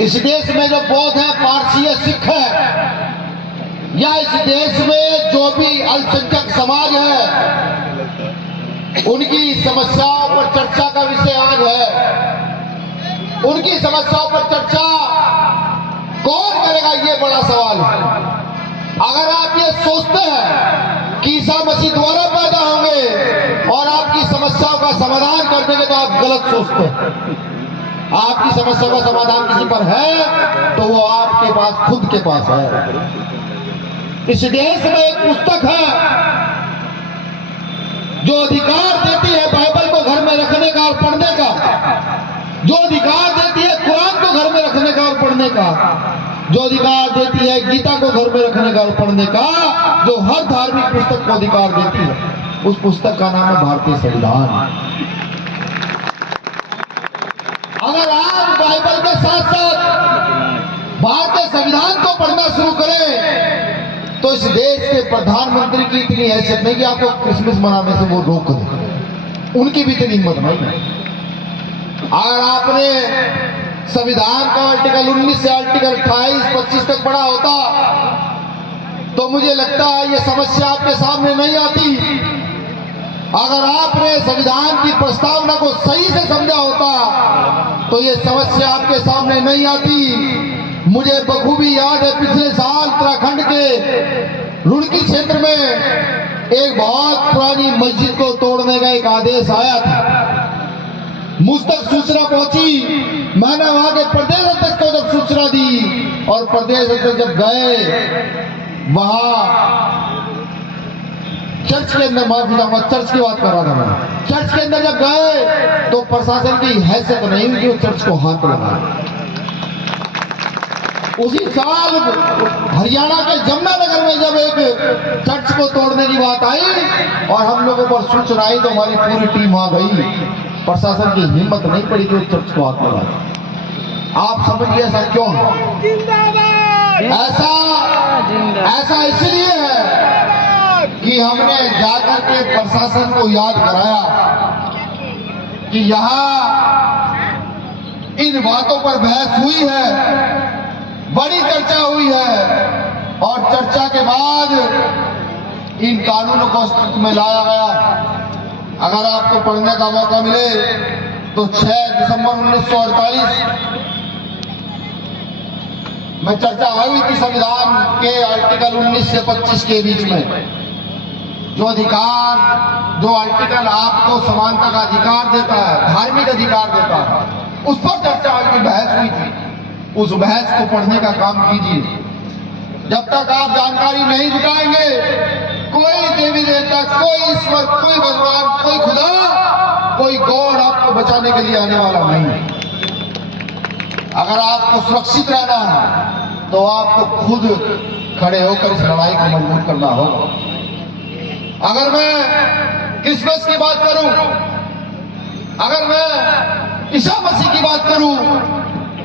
इस देश में जो बौद्ध है, पारसी है, सिख है, या इस देश में जो भी अल्पसंख्यक समाज है, उनकी समस्याओं पर चर्चा का विषय आज है। उनकी समस्याओं पर चर्चा कौन करेगा, ये बड़ा सवाल है। अगर आप ये सोचते हैं कि ईसा मसीह द्वारा पैदा होंगे और आपकी समस्याओं का समाधान कर देंगे, तो आप गलत सोचते हैं। आपकी समस्या का समाधान किसी पर है तो वो आपके पास, खुद के पास है। इस देश में एक पुस्तक है जो अधिकार देती है बाइबल को घर में रखने का और पढ़ने का, जो अधिकार देती है कुरान को घर में रखने का और पढ़ने का, जो अधिकार देती है गीता को घर में रखने का और पढ़ने का, जो हर धार्मिक पुस्तक को अधिकार देती है, उस पुस्तक का नाम है भारतीय संविधान। अगर आप बाइबल के साथ साथ भारतीय संविधान को पढ़ना शुरू करें तो इस देश के प्रधानमंत्री की इतनी हैसियत नहीं कि आपको क्रिसमस मनाने से वो रोक दे, उनकी भी इतनी हिम्मत नहीं है। अगर आपने संविधान का आर्टिकल 19 से आर्टिकल 28-25 तक पढ़ा होता तो मुझे लगता है ये समस्या आपके सामने नहीं आती। अगर आपने संविधान की प्रस्तावना को सही से समझा होता तो ये समस्या आपके सामने नहीं आती। मुझे बखूबी याद है, पिछले साल उत्तराखंड के रुड़की क्षेत्र में एक बहुत पुरानी मस्जिद को तोड़ने का एक आदेश आया था। मुझ तक सूचना पहुंची, मैंने वहां के प्रदेश अध्यक्ष को जब सूचना दी और प्रदेश अध्यक्ष जब गए वहां चर्च के अंदर, माफी चाहूंगा, चर्च की बात कर रहा था मैं, चर्च के अंदर जब गए तो प्रशासन की हैसियत नहीं हुई कि वो चर्च को हाथ लगाए। उसी साल हरियाणा के जमुनानगर में जब एक चर्च को तोड़ने की बात आई और हम लोगों पर सूचना आई तो हमारी पूरी टीम वहां गई। प्रशासन की हिम्मत नहीं पड़ी कि वो चर्च को हाथ लगाए। आप समझिए ऐसा क्यों है? ऐसा इसलिए है कि हमने जाकर के प्रशासन को याद कराया कि यहाँ इन बातों पर बहस हुई है, बड़ी चर्चा हुई है और चर्चा के बाद इन कानूनों को अस्तित्व में लाया गया। अगर आपको पढ़ने का मौका मिले तो 6 दिसंबर 1948 में चर्चा हुई थी संविधान के आर्टिकल 19 से 25 के बीच में। जो आर्टिकल आपको समानता का अधिकार देता है, धार्मिक अधिकार देता है, उस पर चर्चा हुई थी, बहस हुई थी। उस बहस को पढ़ने का काम कीजिए। जब तक आप जानकारी नहीं जुटाएंगे, कोई देवी देवता, कोई ईश्वर, कोई भगवान, कोई खुदा, कोई गॉड आपको बचाने के लिए आने वाला नहीं है। अगर आपको सुरक्षित रहना है तो आपको खुद खड़े होकर इस लड़ाई को मजबूत करना होगा। अगर मैं क्रिसमस की बात करूं, अगर मैं ईसा मसीह की बात करूं,